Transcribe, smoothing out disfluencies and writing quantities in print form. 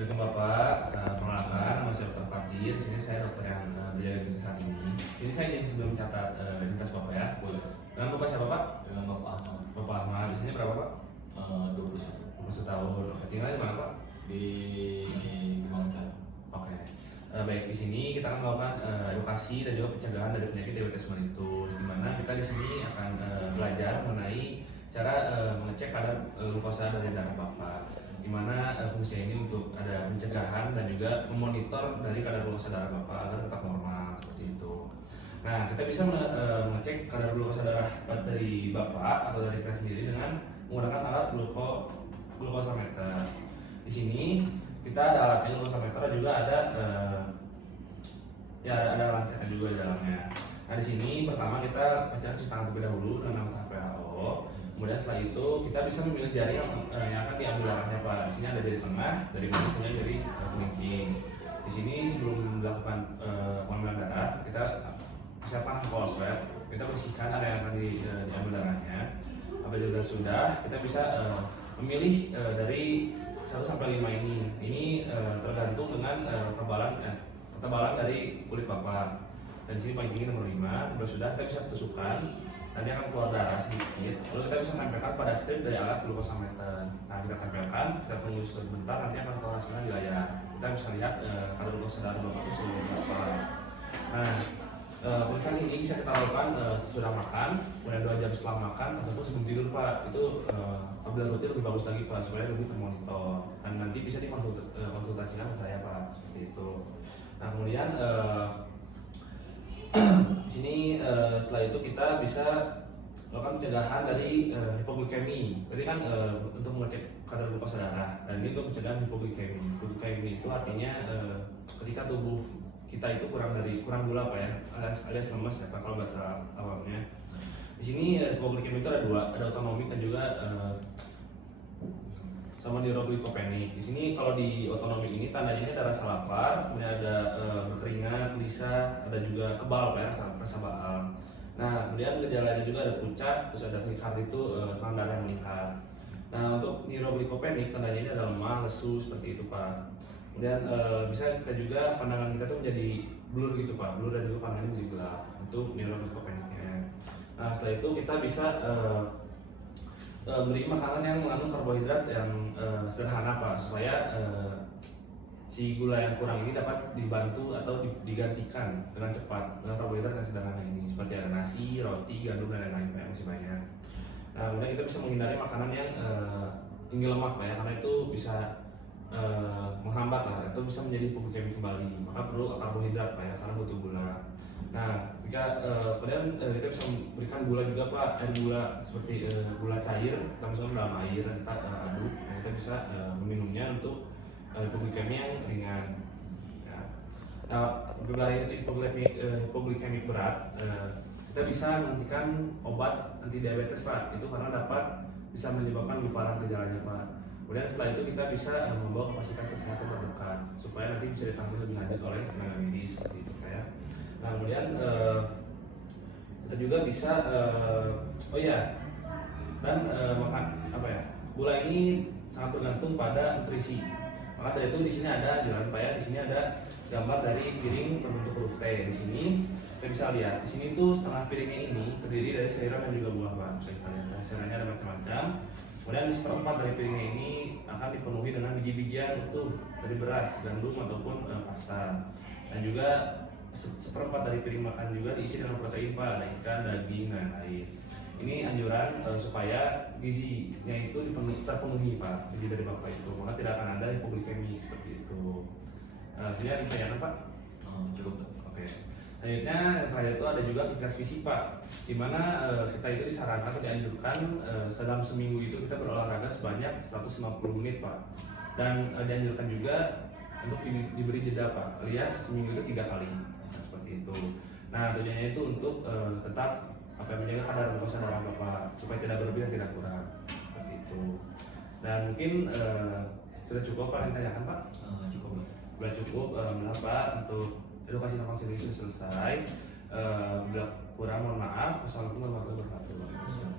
Welcome Bapak, perkenalkan nama saya Dr. Fatir. Di sini saya dokter yang berjaga di saat ini. Di sini saya ingin sebelum mencatat identitas Bapak ya. Boleh. Dengan Bapak siapa Pak? Dengan Bapak Ahmad. Bapak Ahmad. Di sini berapa Pak? 21. 21 tahun. Oke, tinggal di mana Pak? Di Kemangcaya. Oke. Baik, di sini kita akan melakukan edukasi dan juga pencegahan dari penyakit diabetes mellitus. Di mana kita di sini akan belajar mengenai cara mengecek kadar glukosa dari darah Bapak. Di mana fungsinya ini untuk ada pencegahan dan juga memonitor dari kadar glukosa darah Bapak agar tetap normal seperti itu. Nah, kita bisa mengecek kadar glukosa darah dari Bapak atau dari kita sendiri dengan menggunakan alat glukosameter. Di sini kita ada alatnya glukosameter dan juga ada ada lancetnya juga di dalamnya. Nah, di sini pertama kita pasti harus cuci tangan terlebih dahulu dengan menggunakan WHO. Kemudian setelah itu kita bisa memilih jari yang akan diambil darahnya Pak. Di sini ada jari tengah, dari mana kemudian jari kelingking. Di sini sebelum melakukan pengambilan darah, kita persiapkan alcohol swab. Kita bersihkan area yang akan diambil darahnya. Apabila sudah, kita bisa memilih dari 1 sampai 5 ini. Ini tergantung dengan ketebalan dari kulit Bapak. Dan di sini paling tinggi nomor 5. Kalau sudah, kita bisa tusukkan. Nanti akan keluar darah sedikit. Lalu kita bisa tempelkan pada strip dari alat glukosameter. Nah, kita tempelkan, kita tunggu sebentar, nanti akan keluar hasilnya di layar. Kita bisa lihat kadar glukosa darah Bapak itu sebelum berapa. Nah, pemeriksaan ini bisa kita lakukan sesudah makan, kemudian 2 jam setelah makan, ataupun sebelum tidur Pak. Itu apabila rutin lebih bagus lagi Pak, supaya lebih termonitor. Dan nanti bisa dikonsultasikan ke saya Pak, seperti itu. Nah, kemudian di sini setelah itu kita bisa melakukan pencegahan dari hipoglikemi. Tadi kan untuk mengecek kadar glukosa darah, dan ini untuk pencegahan hipoglikemi. Hipoglikemi itu artinya ketika tubuh kita itu kurang gula Pak ya, alias lemes ya Pak kalau bahasa awamnya. Di sini hipoglikemi itu ada 2, ada otonomik dan juga sama neuroglycopenic. Di sini kalau di otonomik ini tandanya ada rasa lapar, kemudian ada berkeringat, gelisah, ada juga kebal Pak ya, rasa baal. Nah, kemudian gejalanya juga ada pucat, terus ada tachycardia itu tekanan darah yang meningkat. Nah, untuk neuroglycopenic tandanya ini ada lemah, lesu seperti itu Pak. Kemudian bisa kita juga pandangan kita tuh menjadi blur gitu Pak, blur dan juga pandangannya menjadi gelap untuk neuroglycopenicnya. Nah, setelah itu kita bisa beri makanan yang mengandung karbohidrat yang sederhana Pak, supaya si gula yang kurang ini dapat dibantu atau digantikan dengan cepat dengan karbohidrat yang sederhana ini, seperti ada nasi, roti, gandum dan lain-lain Pak, masih banyak. Nah, kemudian kita bisa menghindari makanan yang tinggi lemak Pak ya, karena itu bisa menghambat lah, atau bisa menjadi hipoglikemi kembali. Maka perlu karbohidrat Pak ya, karena butuh gula. Nah, kemudian kita bisa memberikan gula juga Pak, air gula seperti gula cair, kita masukkan dalam air, kita aduk. Nah, kita bisa meminumnya untuk hipoglikemi yang ringan. Ya. Nah, apabila hipoglikemi berat, kita bisa menghentikan obat anti diabetes Pak. Itu karena dapat bisa menyebabkan lebih parah gejalanya Pak. Kemudian setelah itu kita bisa membawa ke fasilitas kesehatan terdekat supaya nanti bisa ditangani lebih lanjut oleh tenaga medis seperti itu Pak ya. Nah, kemudian kita juga bisa makan gula ini sangat bergantung pada nutrisi. Maka dari itu di sini ada jalan Pak ya, di sini ada gambar dari piring berbentuk huruf T. Di sini kita bisa lihat, di sini tuh setengah piringnya ini terdiri dari sayuran dan juga buah Pak. Bisa kita lihat, sayurannya ada macam-macam. Kemudian seperempat dari piringnya ini akan dipenuhi dengan biji-bijian utuh dari beras, gandum ataupun pasta. Dan juga seperempat dari piring makan juga diisi dengan protein Pak, ada ikan, daging, dan lain. Ini anjuran supaya gizinya itu terpenuhi Pak, gizi dari Bapak itu, maka tidak akan ada hipoglikemi seperti itu. Ini ada pertanyaan Pak? Cukup. Oke. Selanjutnya terakhir itu ada juga aktivitas fisik Pak, di mana kita itu disarankan atau dianjurkan dalam seminggu itu kita berolahraga sebanyak 150 menit Pak, dan dianjurkan juga untuk diberi jeda Pak, alias seminggu itu 3 kali. Nah, seperti itu. Nah, tujuannya itu untuk tetap menjaga kadar glukosa darah Bapak supaya tidak berlebih dan tidak kurang seperti itu. Dan mungkin sudah cukup Pak yang ditanyakan Pak? Cukup. Sudah cukup Pak untuk edukasi tentang sendiri sudah selesai. Bila kurang mohon maaf. Wassalamualaikum warahmatullahi wabarakatuh.